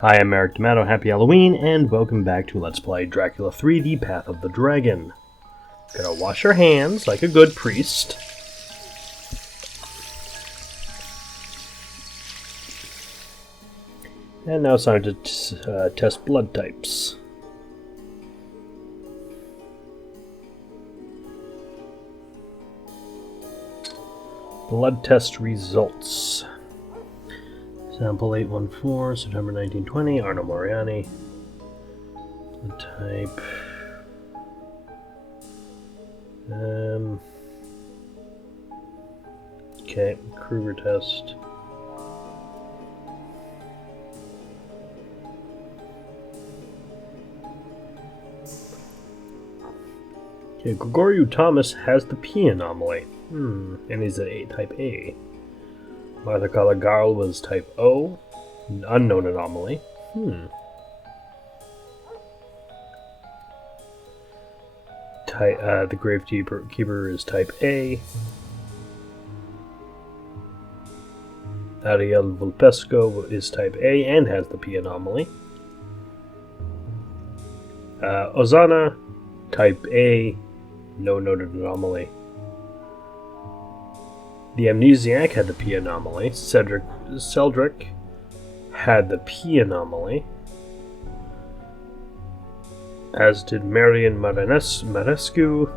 Hi, I'm Eric D'Amato, happy Halloween, and welcome back to Let's Play Dracula 3, The Path of the Dragon. Gotta wash your hands like a good priest. And now it's time to test blood types. Blood test results. Sample 814, September 1920, Arno Moriani. Blood type. Okay, Kruger test. Okay, Gregorio Thomas has the P anomaly. And he's a type A. Martha Calagarl was type O, an unknown anomaly. The Gravekeeper is type A. Ariel Vulpesco is type A and has the P anomaly. Ozana, type A, no noted anomaly. The Amnesiac had the P anomaly. Celdric had the P anomaly. As did Marian Marescu.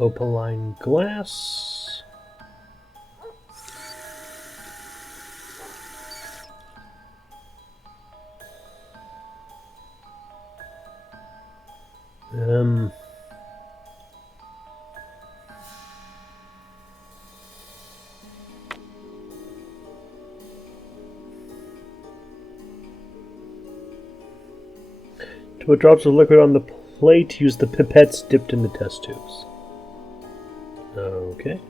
Opaline glass. To put drops of liquid on the plate, use the pipettes dipped in the test tubes. Okay.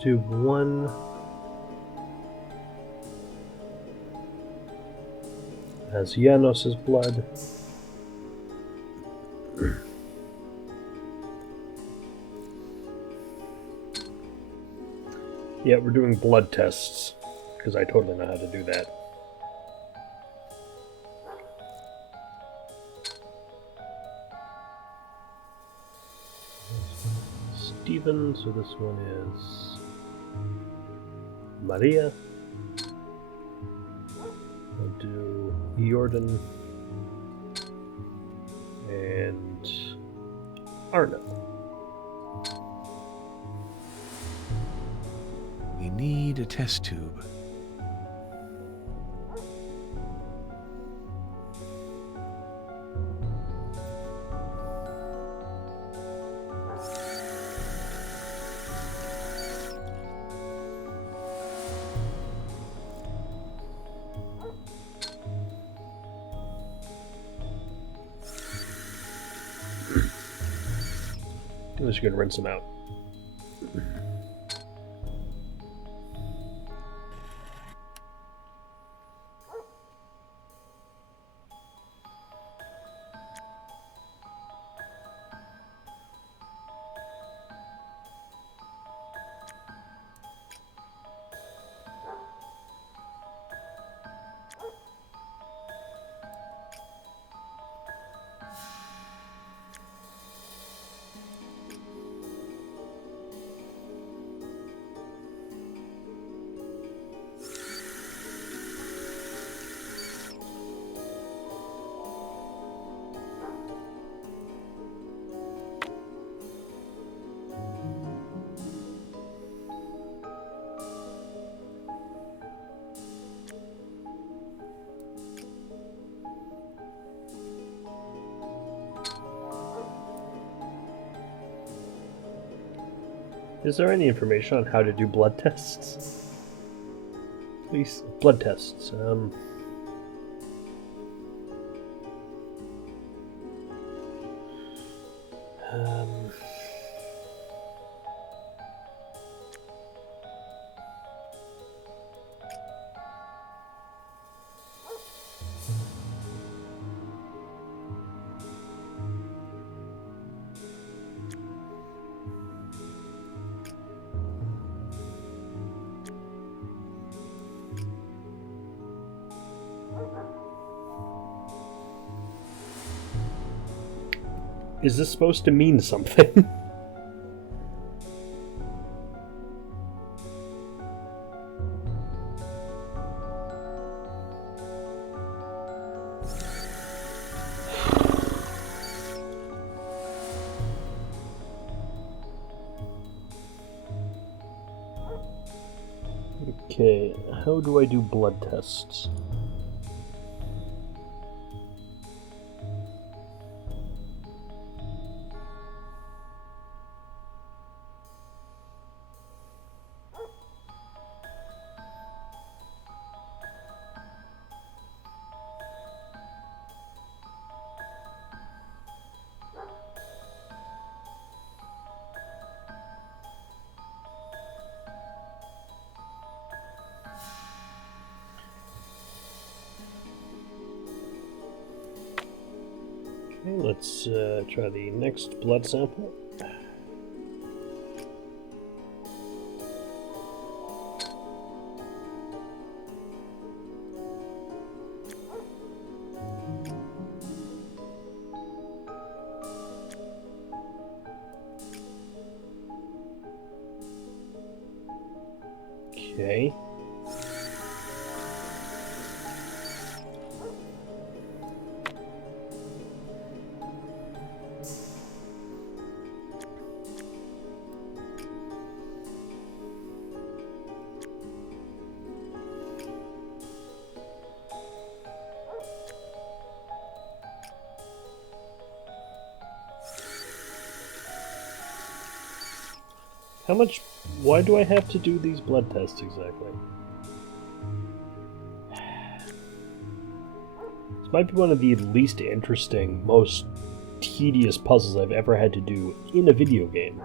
Tube 1 has Janos' blood. Yeah, we're doing blood tests, because I totally know how to do that. Stephen, so this one is Maria. We'll do Jordan and Arno. We need a test tube. I'm just going to rinse them out. Is there any information on how to do blood tests? Please, blood tests. Is this supposed to mean something? Okay, how do I do blood tests? Okay, let's try the next blood sample. Okay. How much... Why do I have to do these blood tests exactly? This might be one of the least interesting, most tedious puzzles I've ever had to do in a video game.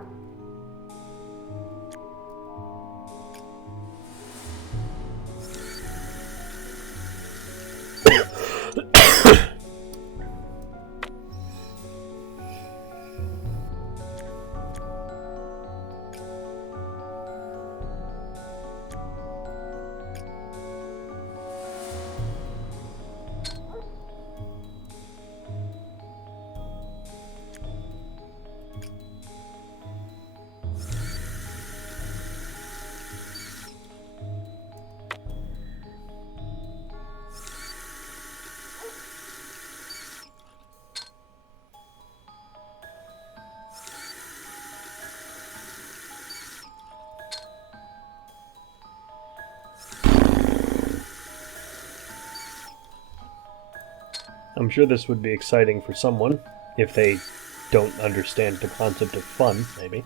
I'm sure this would be exciting for someone, if they don't understand the concept of fun, maybe.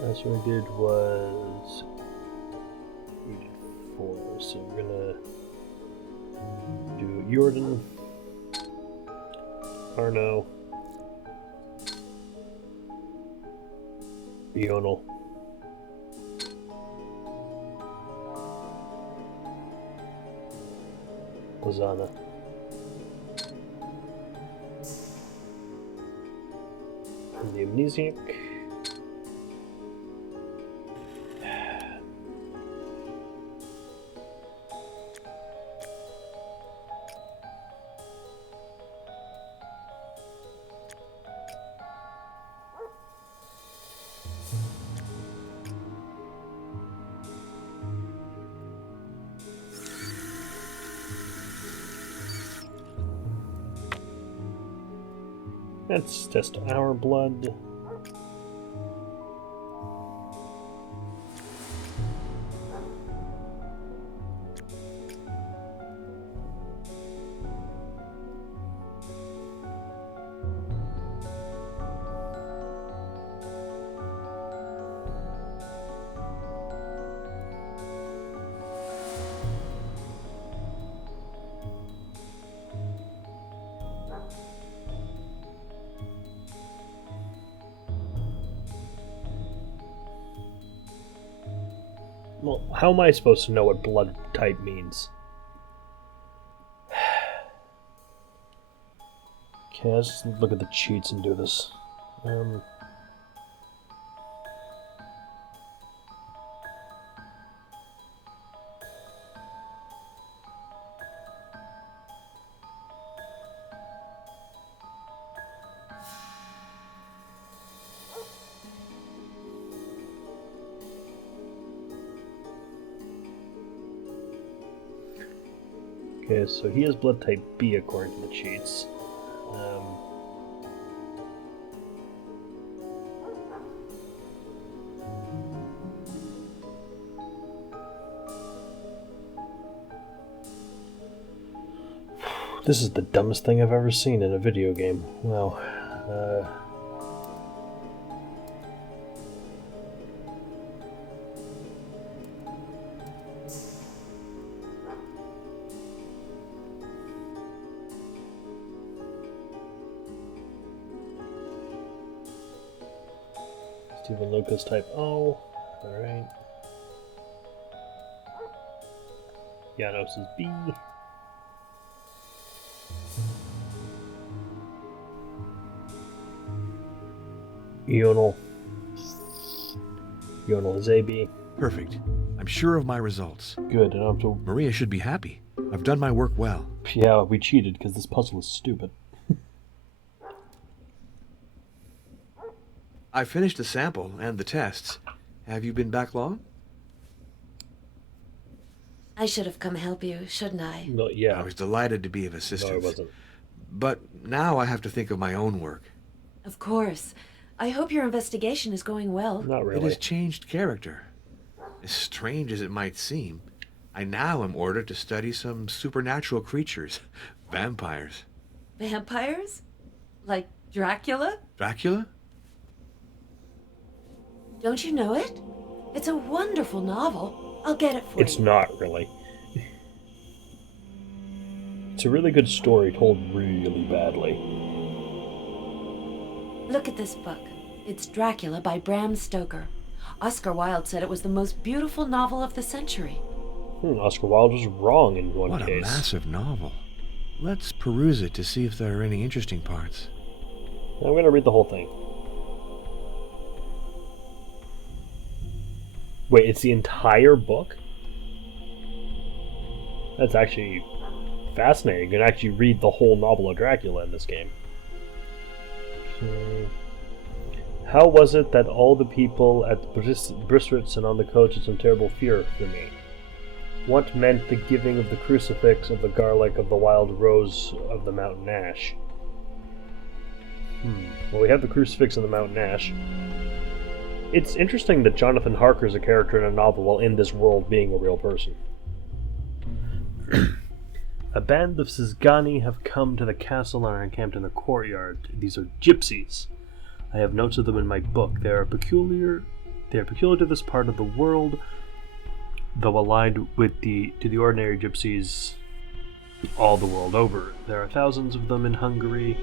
Last one we did was... we did 4, so we're gonna do Jordan, Arno, Bionel, Lozana, and the Amnesiac. Let's test our blood. Well, how am I supposed to know what blood type means? Okay, let's look at the cheats and do this. Okay, so he has blood type B according to the cheats. This is the dumbest thing I've ever seen in a video game. Wow. Stephen Lucas type O. Alright. Janos is B. Ionel is AB. Perfect. I'm sure of my results. Good, and up to... Maria should be happy. I've done my work well. Yeah, we cheated because this puzzle is stupid. I finished the sample and the tests. Have you been back long? I should have come help you, shouldn't I? No, yeah. I was delighted to be of No, assistance. I wasn't. But now I have to think of my own work. Of course. I hope your investigation is going well. Not It really. has changed character. As strange as it might seem, I now am ordered to study some supernatural creatures. Vampires. Vampires? Like Dracula? Dracula? Don't you know it? It's a wonderful novel. I'll get it for It's you. not really. It's a really good story told really badly. Look at this book. It's Dracula by Bram Stoker. Oscar Wilde said it was the most beautiful novel of the century. Oscar Wilde was wrong in one What a case. massive novel. Let's peruse it to see if there are any interesting parts. I'm going to read the whole thing. Wait, it's the entire book? That's actually fascinating. You can actually read the whole novel of Dracula in this game. Okay. How was it that all the people at Bristritz and on the coach had some terrible fear for me? What meant the giving of the crucifix, of the garlic, of the wild rose, of the mountain ash? Well, we have the crucifix and the mountain ash. It's interesting that Jonathan Harker is a character in a novel while in this world being a real person. A band of Szgany have come to the castle and are encamped in the courtyard. These are gypsies. I have notes of them in my book. They are peculiar to this part of the world, though allied to the ordinary gypsies all the world over. There are thousands of them in Hungary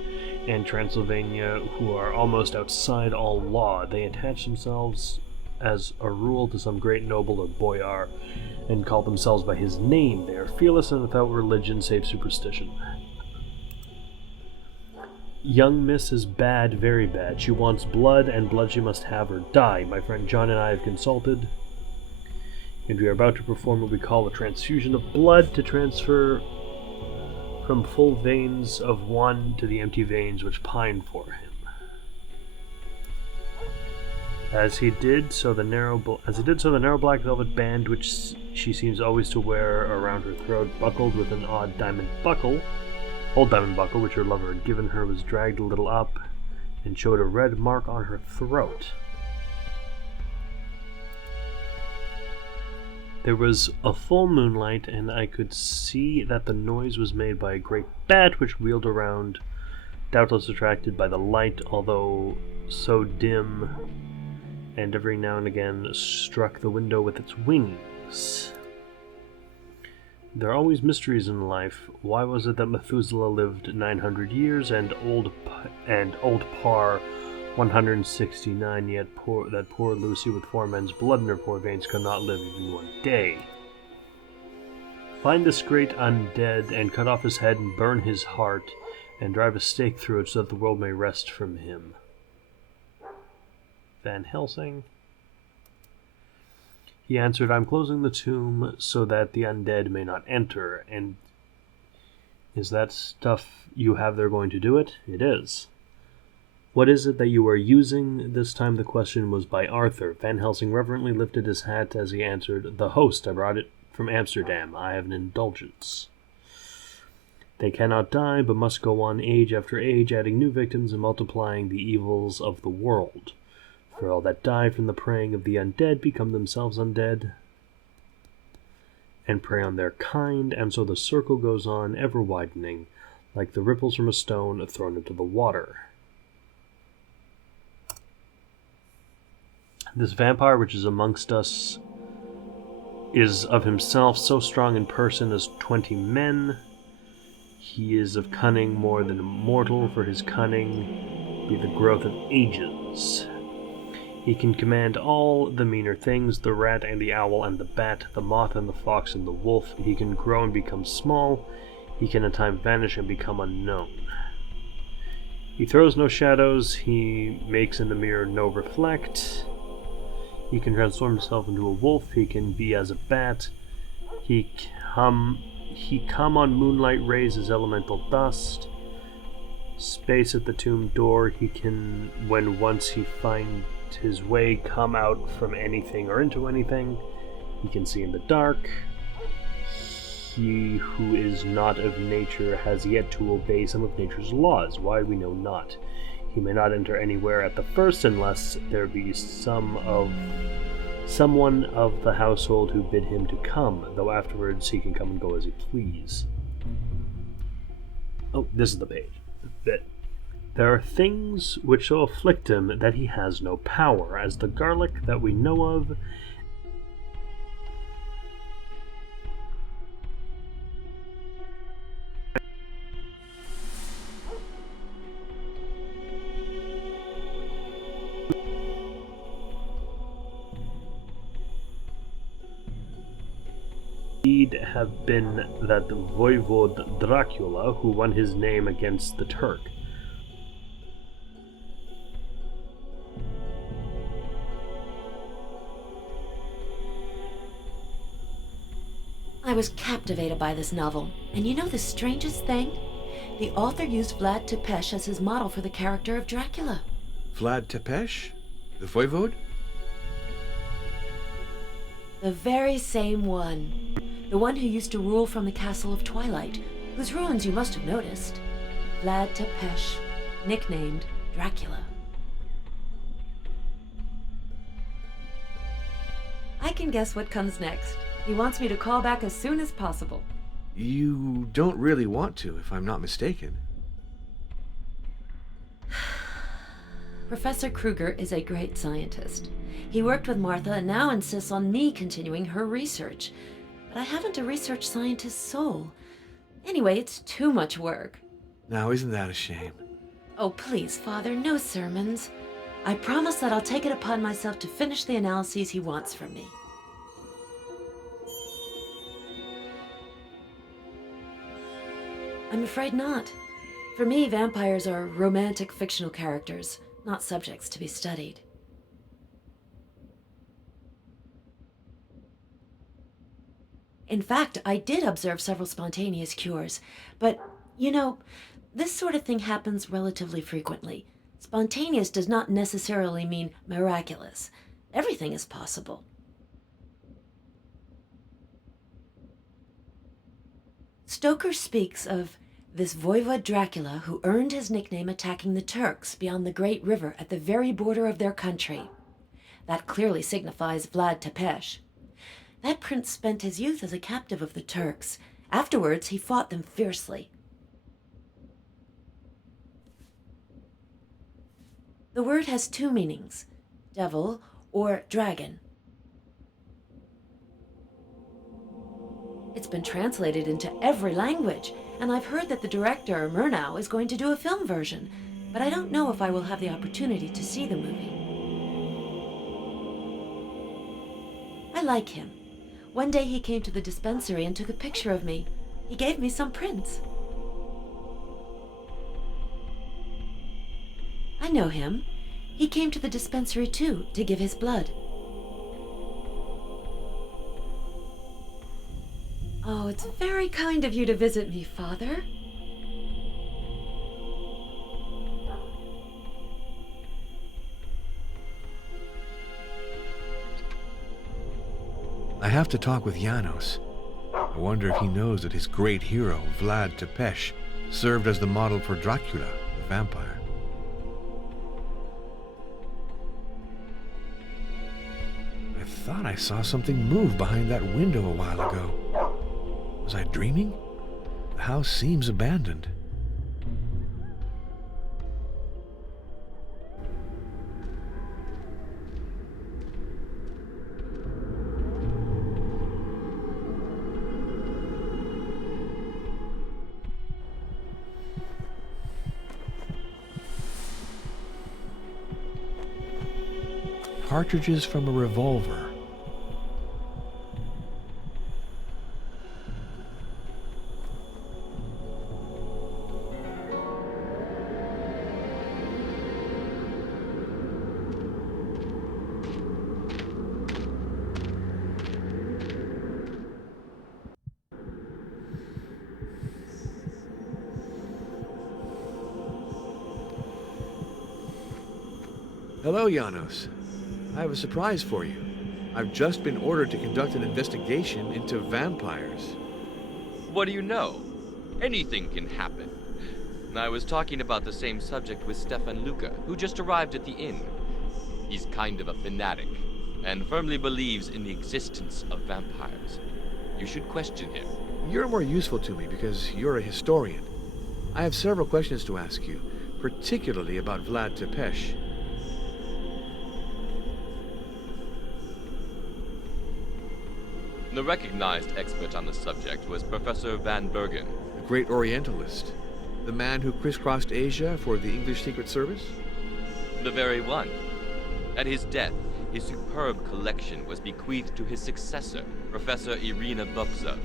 and Transylvania who are almost outside all law. They attach themselves as a rule to some great noble or boyar and call themselves by his name. They are fearless and without religion save superstition. Young Miss is bad, very bad. She wants blood, and blood she must have or die. My friend John and I have consulted, and we are about to perform what we call a transfusion of blood to transfer from full veins of one to the empty veins which pine for him. As he did so, the narrow black velvet band which she seems always to wear around her throat, buckled with an old diamond buckle, which her lover had given her, was dragged a little up and showed a red mark on her throat. There was a full moonlight, and I could see that the noise was made by a great bat which wheeled around, doubtless attracted by the light, although so dim, and every now and again struck the window with its wings. There are always mysteries in life. Why was it that Methuselah lived 900 years and old Par 169, yet that poor Lucy with 4 men's blood in her poor veins could not live even 1 day. Find this great undead, and cut off his head, and burn his heart, and drive a stake through it, so that the world may rest from him. Van Helsing. He answered, I'm closing the tomb, so that the undead may not enter. And is that stuff you have there going to do it? It is. What is it that you are using? This time the question was by Arthur. Van Helsing reverently lifted his hat as he answered, The host, I brought it from Amsterdam. I have an indulgence. They cannot die, but must go on age after age, adding new victims and multiplying the evils of the world. For all that die from the preying of the undead become themselves undead, and prey on their kind, and so the circle goes on, ever widening, like the ripples from a stone thrown into the water. This vampire which is amongst us is of himself so strong in person as 20 men. He is of cunning more than immortal, for his cunning be the growth of ages. He can command all the meaner things, the rat and the owl and the bat, the moth and the fox and the wolf. He can grow and become small. He can at times vanish and become unknown. He throws no shadows. He makes in the mirror no reflect. He can transform himself into a wolf. He can be as a bat. He come on moonlight rays as elemental dust. Space at the tomb door. He can, when once he finds his way, come out from anything or into anything. He can see in the dark. He who is not of nature has yet to obey some of nature's laws. Why, we know not. He may not enter anywhere at the first unless there be someone of the household who bid him to come, though afterwards he can come and go as he please. Oh, this is the page. There are things which so afflict him that he has no power, as the garlic that we know of, have been that voivode Dracula, who won his name against the Turk. I was captivated by this novel, and you know the strangest thing? The author used Vlad Tepes as his model for the character of Dracula. Vlad Tepes? The voivode? The very same one. The one who used to rule from the Castle of Twilight, whose ruins you must have noticed. Vlad Tepes, nicknamed Dracula. I can guess what comes next. He wants me to call back as soon as possible. You don't really want to, if I'm not mistaken. Professor Kruger is a great scientist. He worked with Martha and now insists on me continuing her research. But I haven't a research scientist's soul. Anyway, it's too much work. Now, isn't that a shame? Oh, please, Father, no sermons. I promise that I'll take it upon myself to finish the analyses he wants from me. I'm afraid not. For me, vampires are romantic fictional characters, not subjects to be studied. In fact, I did observe several spontaneous cures, but, you know, this sort of thing happens relatively frequently. Spontaneous does not necessarily mean miraculous. Everything is possible. Stoker speaks of this voivode Dracula who earned his nickname attacking the Turks beyond the great river at the very border of their country. That clearly signifies Vlad Tepes. That prince spent his youth as a captive of the Turks. Afterwards, he fought them fiercely. The word has two meanings, devil or dragon. It's been translated into every language, and I've heard that the director, Murnau, is going to do a film version. but I don't know if I will have the opportunity to see the movie. I like him. One day he came to the dispensary and took a picture of me. He gave me some prints. I know him. He came to the dispensary too, to give his blood. Oh, it's very kind of you to visit me, Father. I have to talk with Janos. I wonder if he knows that his great hero, Vlad Tepes, served as the model for Dracula, the vampire. I thought I saw something move behind that window a while ago. Was I dreaming? The house seems abandoned. Cartridges from a revolver. Hello, Janos. I have a surprise for you. I've just been ordered to conduct an investigation into vampires. What do you know? Anything can happen. I was talking about the same subject with Stefan Luca, who just arrived at the inn. He's kind of a fanatic, and firmly believes in the existence of vampires. You should question him. You're more useful to me because you're a historian. I have several questions to ask you, particularly about Vlad Tepes. The recognized expert on the subject was Professor Van Bergen. The great Orientalist. The man who crisscrossed Asia for the English Secret Service? The very one. At his death, his superb collection was bequeathed to his successor, Professor Irina Buksov.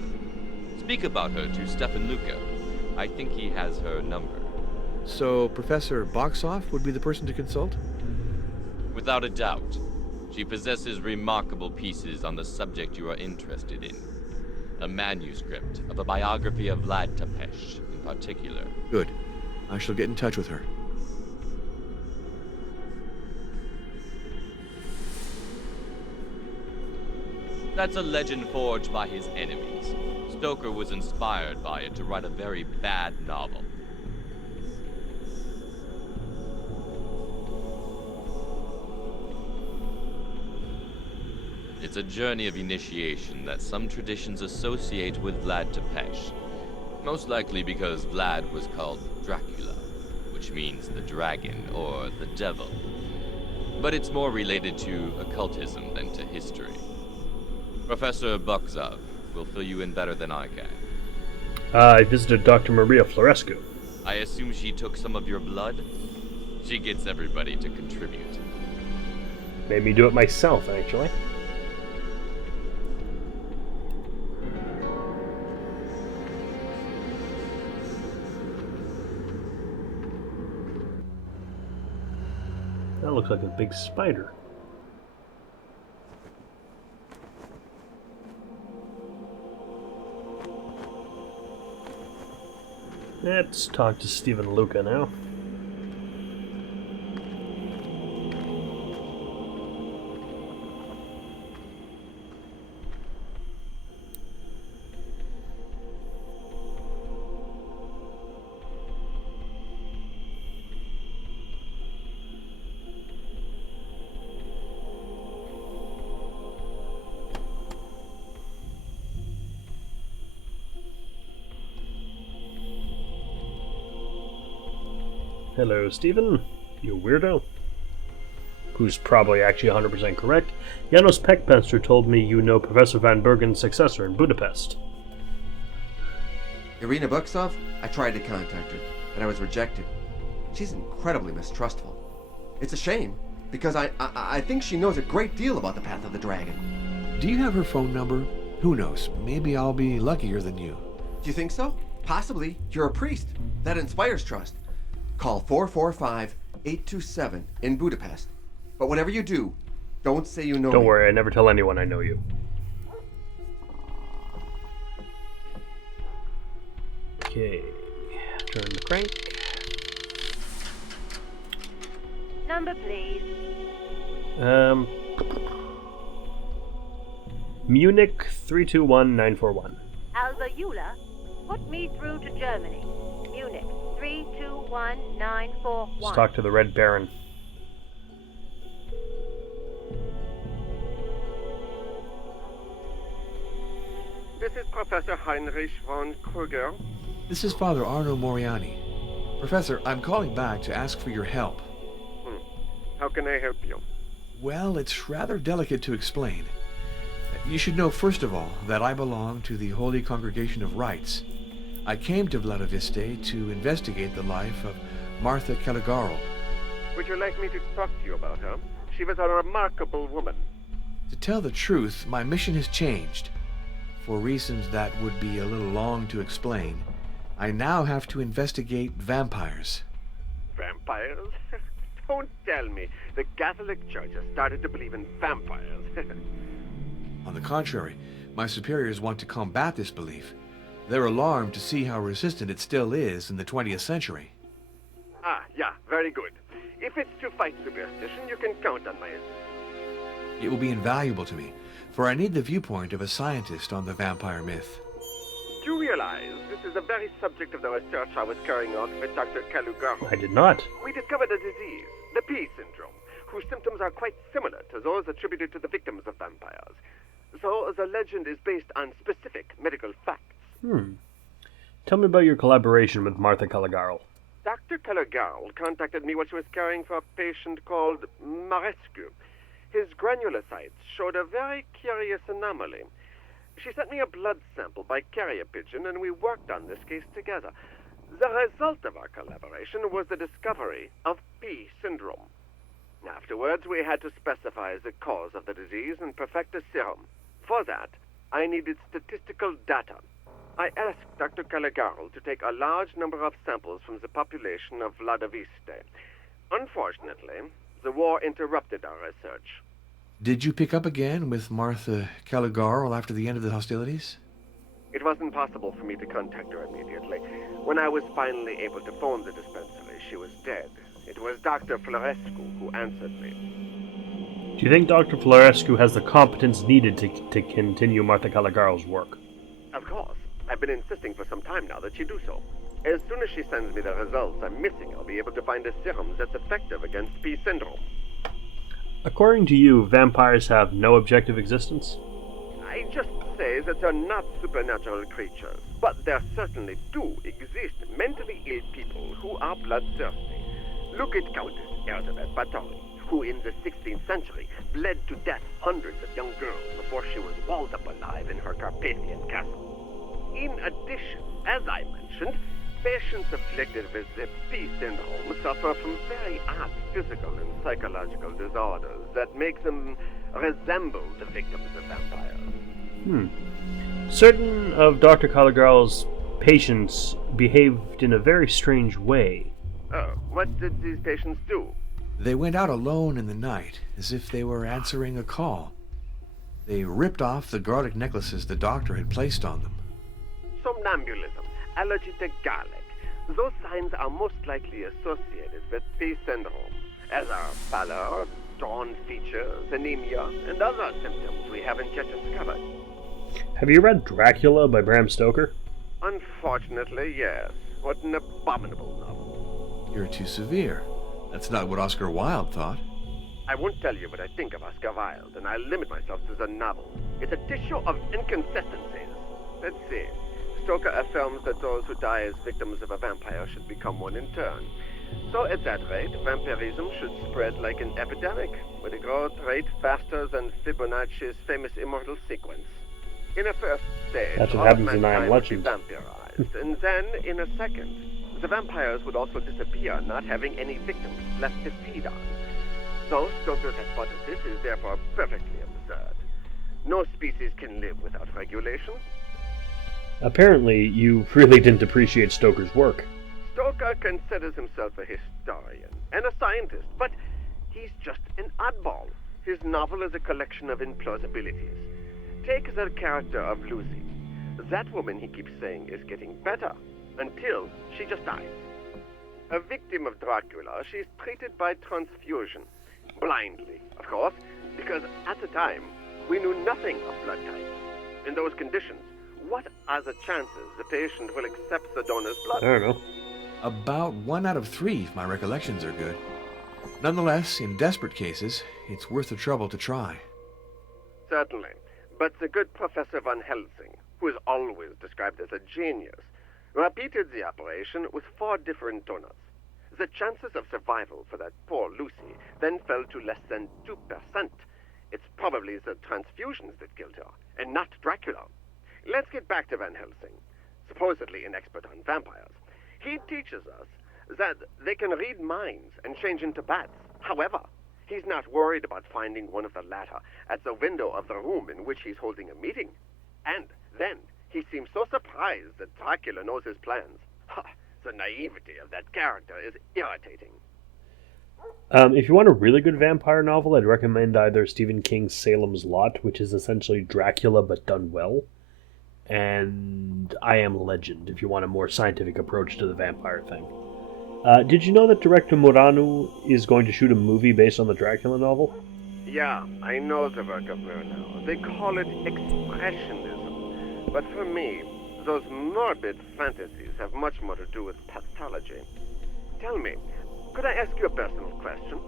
Speak about her to Stefan Luca. I think he has her number. So Professor Boxoff would be the person to consult? Without a doubt. She possesses remarkable pieces on the subject you are interested in. A manuscript of a biography of Vlad Tepes, in particular. Good. I shall get in touch with her. That's a legend forged by his enemies. Stoker was inspired by it to write a very bad novel. It's a journey of initiation that some traditions associate with Vlad Tepes. Most likely because Vlad was called Dracula, which means the dragon or the devil. But it's more related to occultism than to history. Professor Buksov will fill you in better than I can. I visited Dr. Maria Florescu. I assume she took some of your blood? She gets everybody to contribute. Made me do it myself, actually. That looks like a big spider. Let's talk to Stephen Luca now. Hello, Stephen. You weirdo. Who's probably actually 100% correct. Janos Peckpenster told me you know Professor Van Bergen's successor in Budapest. Irina Buksov? I tried to contact her, but I was rejected. She's incredibly mistrustful. It's a shame, because I think she knows a great deal about the path of the dragon. Do you have her phone number? Who knows? Maybe I'll be luckier than you. Do you think so? Possibly. You're a priest. That inspires trust. Call 445-827 in Budapest. But whenever you do, don't say you know Don't me. worry, I never tell anyone I know you. Okay, turn the crank. Number, please. Munich 321941. Alba Eula, put me through to Germany. Munich 321941. Let's talk to the Red Baron. This is Professor Heinrich von Kruger. This is Father Arno Moriani. Professor, I'm calling back to ask for your help. How can I help you? Well, it's rather delicate to explain. You should know, first of all, that I belong to the Holy Congregation of Rites. I came to Vladiviste to investigate the life of Martha Caligaro. Would you like me to talk to you about her? She was a remarkable woman. To tell the truth, my mission has changed. For reasons that would be a little long to explain, I now have to investigate vampires. Vampires? Don't tell me the Catholic Church has started to believe in vampires. On the contrary, my superiors want to combat this belief. They're alarmed to see how resistant it still is in the 20th century. Yeah, very good. If it's to fight superstition, you can count on my assistance. It will be invaluable to me, for I need the viewpoint of a scientist on the vampire myth. Do you realize this is the very subject of the research I was carrying out with Dr. Caligaro? I did not. We discovered a disease, the P syndrome, whose symptoms are quite similar to those attributed to the victims of vampires. So the legend is based on specific medical facts. Tell me about your collaboration with Martha Caligaro. Dr. Caligaro contacted me while she was caring for a patient called Marescu. His granulocytes showed a very curious anomaly. She sent me a blood sample by carrier pigeon, and we worked on this case together. The result of our collaboration was the discovery of P syndrome. Afterwards, we had to specify the cause of the disease and perfect a serum. For that, I needed statistical data. I asked Dr. Caligaro to take a large number of samples from the population of Vladiviste. Unfortunately, the war interrupted our research. Did you pick up again with Martha Caligaro after the end of the hostilities? It wasn't possible for me to contact her immediately. When I was finally able to phone the dispensary, she was dead. It was Dr. Florescu who answered me. Do you think Dr. Florescu has the competence needed to continue Martha Caligaro's work? Of course. I've been insisting for some time now that she do so. As soon as she sends me the results I'm missing, I'll be able to find a serum that's effective against P syndrome. According to you, vampires have no objective existence? I just say that they're not supernatural creatures, but there certainly do exist mentally ill people who are bloodthirsty. Look at Countess Elizabeth Bathory, who in the 16th century bled to death hundreds of young girls before she was walled up alive in her Carpathian castle. In addition, as I mentioned, patients afflicted with the P syndrome suffer from very odd physical and psychological disorders that make them resemble the victims of vampires. Certain of Dr. Caligaro's patients behaved in a very strange way. Oh, what did these patients do? They went out alone in the night, as if they were answering a call. They ripped off the garlic necklaces the doctor had placed on them. Somnambulism, allergy to garlic. Those signs are most likely associated with P syndrome, as are pallor, drawn features, anemia, and other symptoms we haven't yet discovered. Have you read Dracula by Bram Stoker? Unfortunately, yes. What an abominable novel. You're too severe. That's not what Oscar Wilde thought. I won't tell you what I think of Oscar Wilde, and I'll limit myself to the novel. It's a tissue of inconsistencies. Let's see. Stoker affirms that those who die as victims of a vampire should become one in turn. So at that rate, vampirism should spread like an epidemic, with a growth rate faster than Fibonacci's famous immortal sequence. In a first stage, That's what all happens in I Am mankind would be Legend. vampirized, and then, in a second, the vampires would also disappear, not having any victims left to feed on. So Stoker's hypothesis is therefore perfectly absurd. No species can live without regulation. Apparently, you really didn't appreciate Stoker's work. Stoker considers himself a historian and a scientist, but he's just an oddball. His novel is a collection of implausibilities. Take the character of Lucy. That woman, he keeps saying, is getting better, until she just dies. A victim of Dracula, she's treated by transfusion. Blindly, of course, because at the time, we knew nothing of blood types. In those conditions, what are the chances the patient will accept the donor's blood? I don't know. About 1 out of 3, if my recollections are good. Nonetheless, in desperate cases, it's worth the trouble to try. Certainly. But the good Professor Van Helsing, who is always described as a genius, repeated the operation with 4 different donors. The chances of survival for that poor Lucy then fell to less than 2%. It's probably the transfusions that killed her, and not Dracula. Let's get back to Van Helsing, supposedly an expert on vampires. He teaches us that they can read minds and change into bats. However, he's not worried about finding one of the latter at the window of the room in which he's holding a meeting. And then he seems so surprised that Dracula knows his plans. The naivety of that character is irritating. If you want a really good vampire novel, I'd recommend either Stephen King's Salem's Lot, which is essentially Dracula but done well, and I Am Legend, if you want a more scientific approach to the vampire thing. Did you know that director Murano is going to shoot a movie based on the Dracula novel? Yeah, I know the work of Murnau. They call it expressionism. But for me, those morbid fantasies have much more to do with pathology. Tell me, could I ask you a personal question?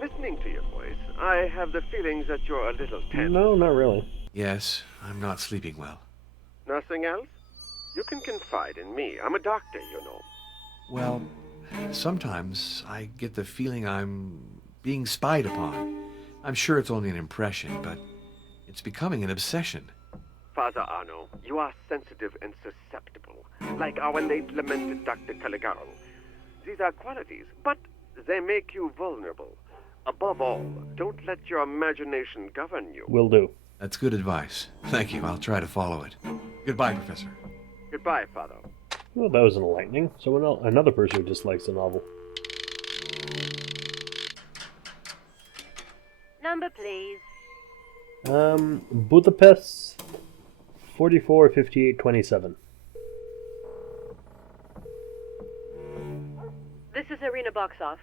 Listening to your voice, I have the feeling that you're a little tense. No, not really. Yes, I'm not sleeping well. Nothing else? You can confide in me. I'm a doctor, you know. Well, sometimes I get the feeling I'm being spied upon. I'm sure it's only an impression, but it's becoming an obsession. Father Arno, you are sensitive and susceptible, like our late lamented Dr. Caligaro. These are qualities, but they make you vulnerable. Above all, don't let your imagination govern you. Will do. That's good advice. Thank you. I'll try to follow it. Goodbye, Professor. Goodbye, Father. Well, that was enlightening. Someone else, another person who dislikes the novel. Number, please. Budapest 445827. This is Irina Boxoff.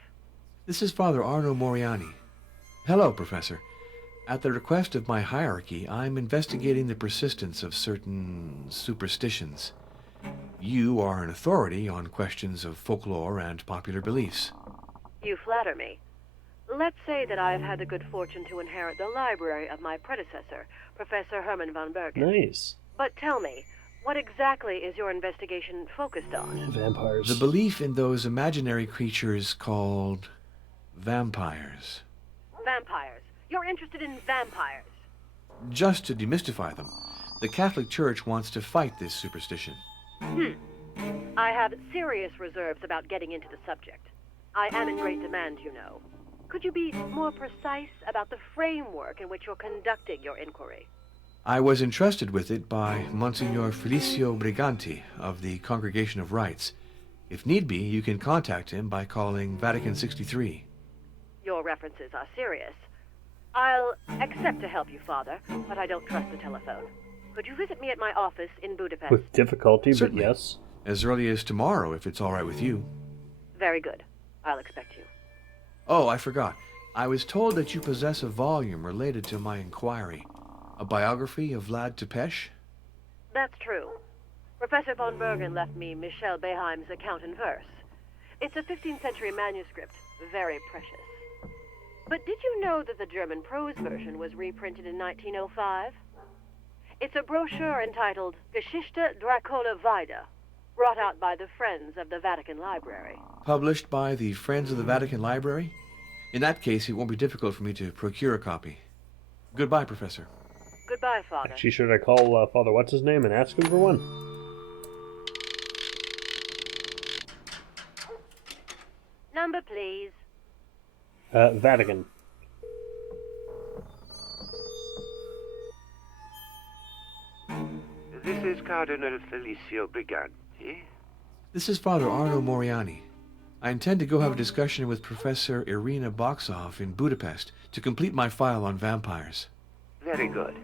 This is Father Arno Moriani. Hello, Professor. At the request of my hierarchy, I'm investigating the persistence of certain superstitions. You are an authority on questions of folklore and popular beliefs. You flatter me. Let's say that I have had the good fortune to inherit the library of my predecessor, Professor Herman von Bergen. Nice. But tell me, what exactly is your investigation focused on? Vampires. The belief in those imaginary creatures called vampires. Vampires. You're interested in vampires. Just to demystify them, the Catholic Church wants to fight this superstition. I have serious reserves about getting into the subject. I am in great demand, you know. Could you be more precise about the framework in which you're conducting your inquiry? I was entrusted with it by Monsignor Felicio Briganti of the Congregation of Rites. If need be, you can contact him by calling Vatican 63. Your references are serious. I'll accept to help you, Father, but I don't trust the telephone. Could you visit me at my office in Budapest? With difficulty, Certainly. but yes. As early as tomorrow, if it's all right with you. Very good. I'll expect you. Oh, I forgot. I was told that you possess a volume related to my inquiry. A biography of Vlad Tepes? That's true. Professor von Bergen left me Michel Beheim's account in verse. It's a 15th century manuscript, very precious. But did you know that the German prose version was reprinted in 1905? It's a brochure entitled Geschichte Dracula Weide, brought out by the Friends of the Vatican Library. Published by the Friends of the Vatican Library? In that case, it won't be difficult for me to procure a copy. Goodbye, Professor. Goodbye, Father. Actually, should I call Father What's-His-Name and ask him for one? number, please. Vatican. This is Cardinal Felicio Briganti. This is Father Arno Moriani. I intend to go have a discussion with Professor Irina Boxov in Budapest to complete my file on vampires. Very good.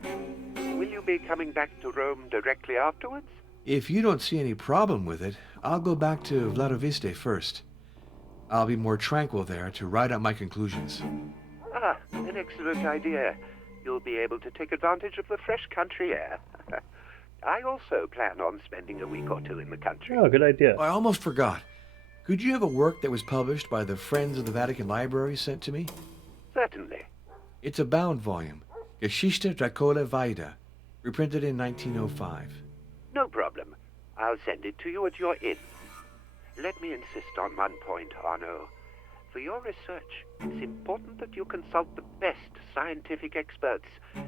Will you be coming back to Rome directly afterwards? If you don't see any problem with it, I'll go back to Vladiviste first. I'll be more tranquil there to write out my conclusions. Ah, an excellent idea. You'll be able to take advantage of the fresh country air. I also plan on spending a week or two in the country. Oh, good idea. I almost forgot. Could you have a work that was published by the Friends of the Vatican Library sent to me? Certainly. It's a bound volume, Geschichte Dracula Vaida, reprinted in 1905. No problem. I'll send it to you at your inn. Let me insist on one point, Arno. For your research, it's important that you consult the best scientific experts.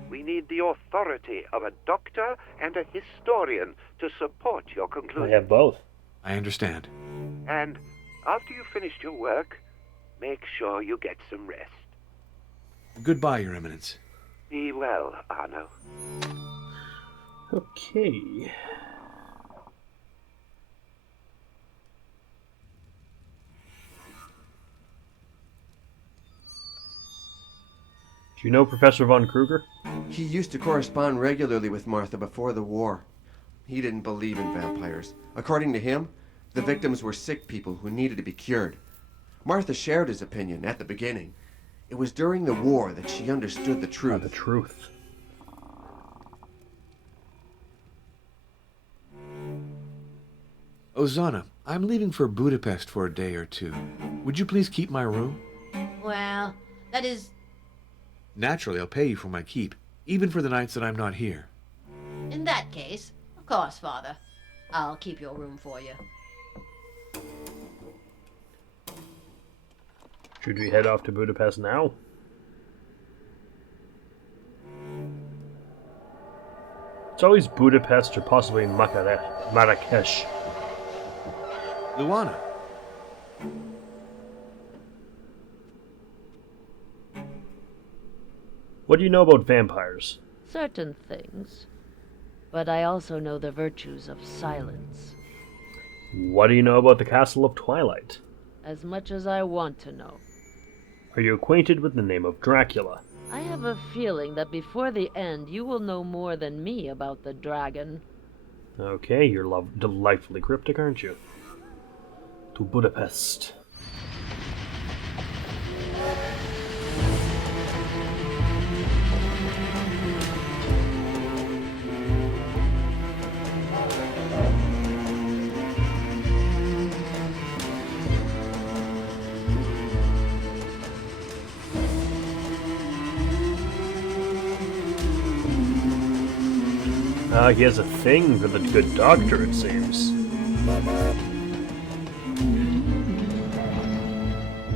We need the authority of a doctor and a historian to support your I conclusion. have both. I understand. And after you've finished your work, make sure you get some rest. Goodbye, Your Eminence. Be well, Arno. Okay. Do you know Professor von Kruger? He used to correspond regularly with Martha before the war. He didn't believe in vampires. According to him, the victims were sick people who needed to be cured. Martha shared his opinion at the beginning. It was during the war that she understood the truth. The truth. Ozana, I'm leaving for Budapest for a day or two. Would you please keep my room? Well, that is... Naturally, I'll pay you for my keep, even for the nights that I'm not here. In that case, of course, Father. I'll keep your room for you. Should we head off to Budapest now? It's always Budapest or possibly Marrakesh. Luana, What do you know about vampires? Certain things. But I also know the virtues of silence. What do you know about the Castle of Twilight? As much as I want to know. Are you acquainted with the name of Dracula? I have a feeling that before the end you will know more than me about the dragon. Okay, you're delightfully cryptic, aren't you? To Budapest. He has a thing for the good doctor, it seems.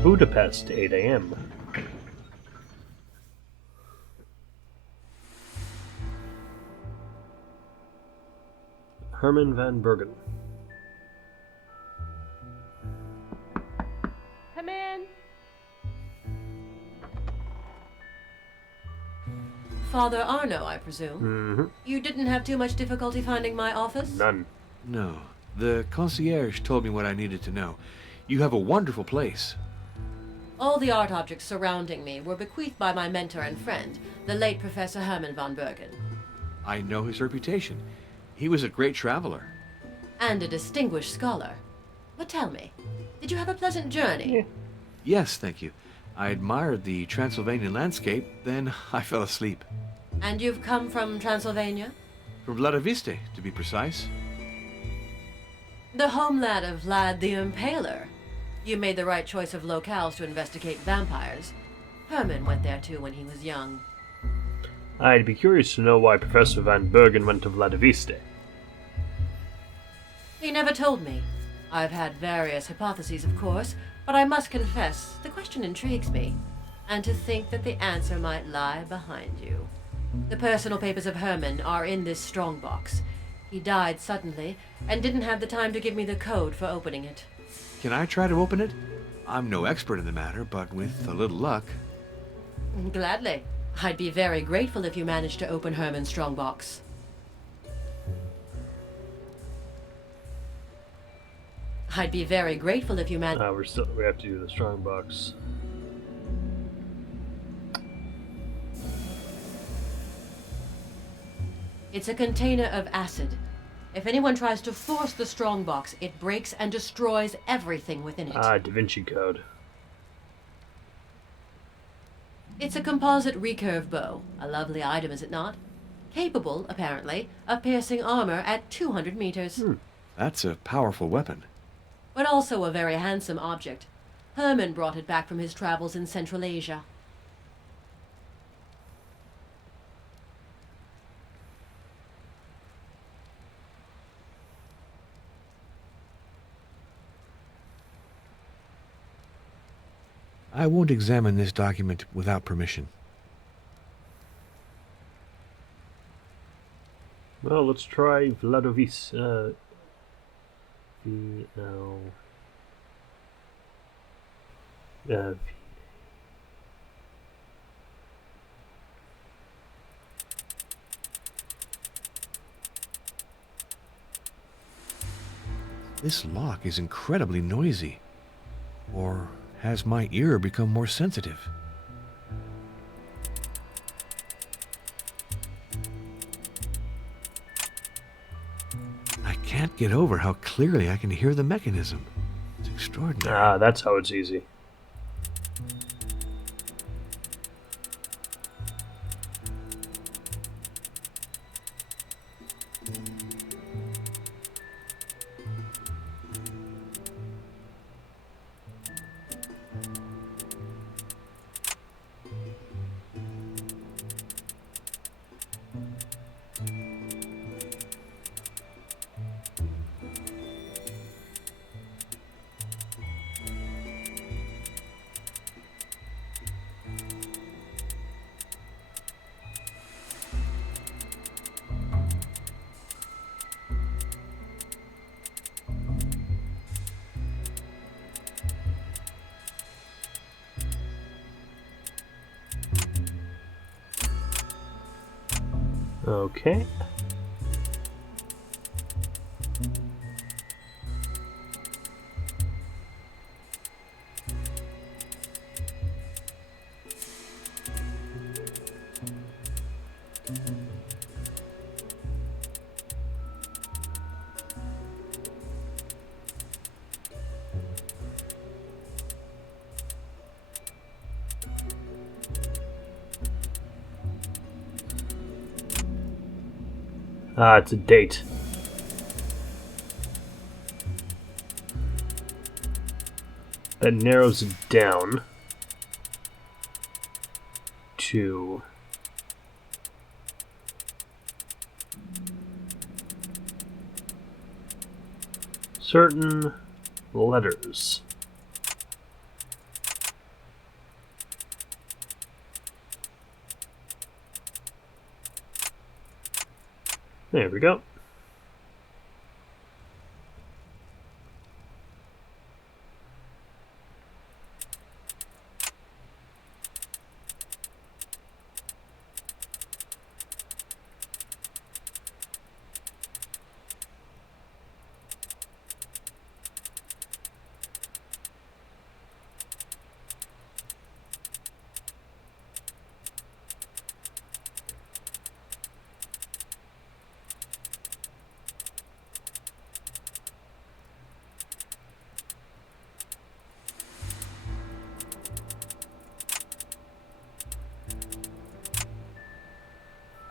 Budapest, 8 a.m. Herman van Bergen. Come in. Father Arno, I presume. Mm-hmm. You didn't have too much difficulty finding my office? None. no. The concierge told me what I needed to know. You have a wonderful place. All the art objects surrounding me were bequeathed by my mentor and friend, the late Professor Herman von Bergen. I know his reputation. He was a great traveler. And a distinguished scholar. But tell me, did you have a pleasant journey? Yeah. Yes, thank you. I admired the Transylvanian landscape, then I fell asleep. And you've come from Transylvania? From Vladiviste, to be precise. The homeland of Vlad the Impaler. You made the right choice of locales to investigate vampires. Herman went there too when he was young. I'd be curious to know why Professor Van Bergen went to Vladiviste. He never told me. I've had various hypotheses, of course, but I must confess, the question intrigues me, and to think that the answer might lie behind you. The personal papers of Herman are in this strongbox. He died suddenly, and didn't have the time to give me the code for opening it. Can I try to open it? I'm no expert in the matter, but with a little luck... Gladly. I'd be very grateful if you managed to open Herman's strongbox. I'd be very grateful if you managed... We have to do the strongbox. It's a container of acid. If anyone tries to force the strongbox, it breaks and destroys everything within it. Da Vinci Code. It's a composite recurve bow. A lovely item, is it not? Capable, apparently, of piercing armor at 200 meters. That's a powerful weapon. But also a very handsome object. Herman brought it back from his travels in Central Asia. I won't examine this document without permission. Well, let's try Vladovis. V-L... This lock is incredibly noisy. Or has my ear become more sensitive? I can't get over how clearly I can hear the mechanism. It's extraordinary. Ah, that's how it's easy. Okay. Ah, it's a date. That narrows it down to certain letters. There we go.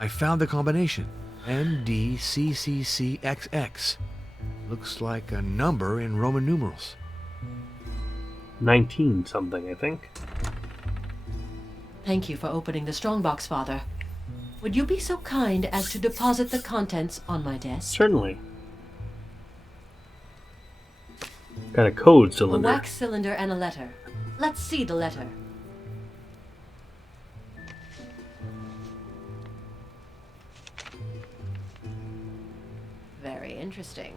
I found the combination. NDCCCXX. Looks like a number in Roman numerals. 19 something, I think. Thank you for opening the strongbox, Father. Would you be so kind as to deposit the contents on my desk? Certainly. Got a code A cylinder. wax cylinder and a letter. Let's see the letter. Very interesting.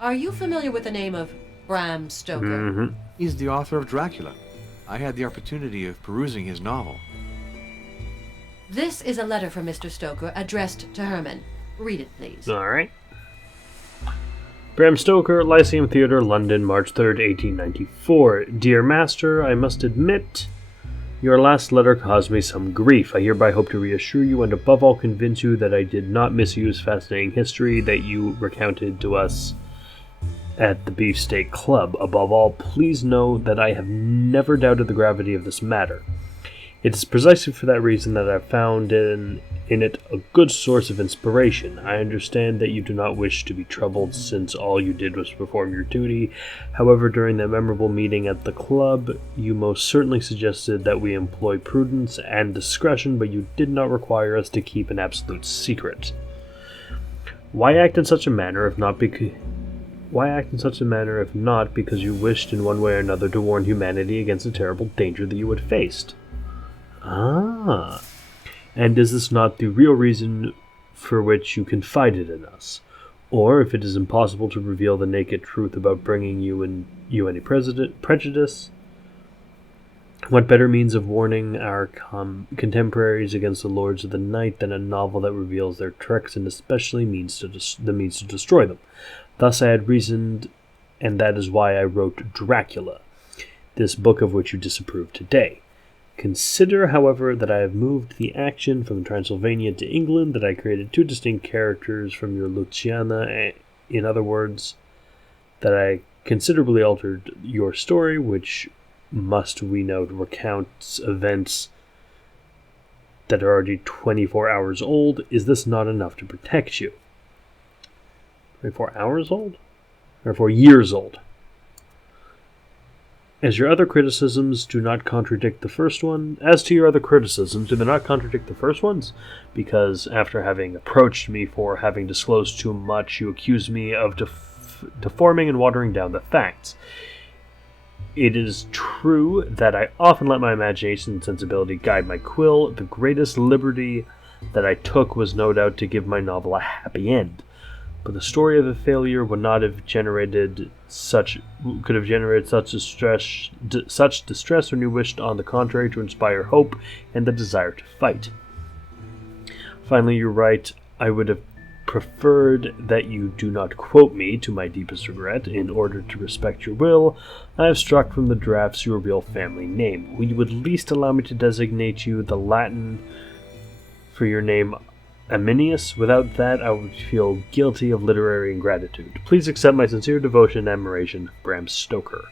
Are you familiar with the name of Bram Stoker. Mm-hmm. He's the author of Dracula. I had the opportunity of perusing his novel. This is a letter from Mr. Stoker addressed to Herman. Read it, please. All right. Bram Stoker, Lyceum Theatre, London, March 3rd, 1894. Dear Master, I must admit, your last letter caused me some grief. I hereby hope to reassure you and above all convince you that I did not misuse fascinating history that you recounted to us at the Beefsteak Club. Above all, please know that I have never doubted the gravity of this matter. It is precisely for that reason that I have found in it a good source of inspiration. I understand that you do not wish to be troubled, since all you did was perform your duty. However, during that memorable meeting at the club, you most certainly suggested that we employ prudence and discretion, but you did not require us to keep an absolute secret. Why act in such a manner if not because you wished in one way or another to warn humanity against the terrible danger that you had faced? Ah. And is this not the real reason for which you confided in us? Or, if it is impossible to reveal the naked truth about bringing you any prejudice, what better means of warning our contemporaries against the lords of the night than a novel that reveals their tricks and especially the means to destroy them? Thus I had reasoned, and that is why I wrote Dracula, this book of which you disapprove today. Consider, however, that I have moved the action from Transylvania to England, that I created two distinct characters from your Luciana, in other words, that I considerably altered your story, which must, we note, recounts events that are already 24 hours old. Is this not enough to protect you? 24 hours old? Or 4 years old? As to your other criticisms, do not contradict the first one. As to your other criticisms, do they not contradict the first ones? Because after having approached me for having disclosed too much, you accuse me of deforming and watering down the facts. It is true that I often let my imagination and sensibility guide my quill. The greatest liberty that I took was no doubt to give my novel a happy end. But the story of a failure would not have generated such distress when you wished, on the contrary, to inspire hope and the desire to fight. Finally, you write, I would have preferred that you do not quote me, to my deepest regret. In order to respect your will, I have struck from the drafts your real family name. Will you at least allow me to designate you the Latin for your name, Aminius? Without that, I would feel guilty of literary ingratitude. Please accept my sincere devotion and admiration, Bram Stoker.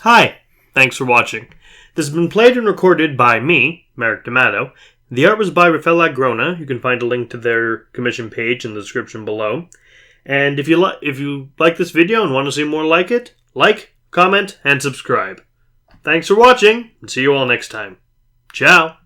Hi, thanks for watching. This has been played and recorded by me, Merrick D'Amato. The art was by Rafael Agrona. You can find a link to their commission page in the description below. And if you like this video and want to see more like it, like, comment, and subscribe. Thanks for watching, and see you all next time. Ciao!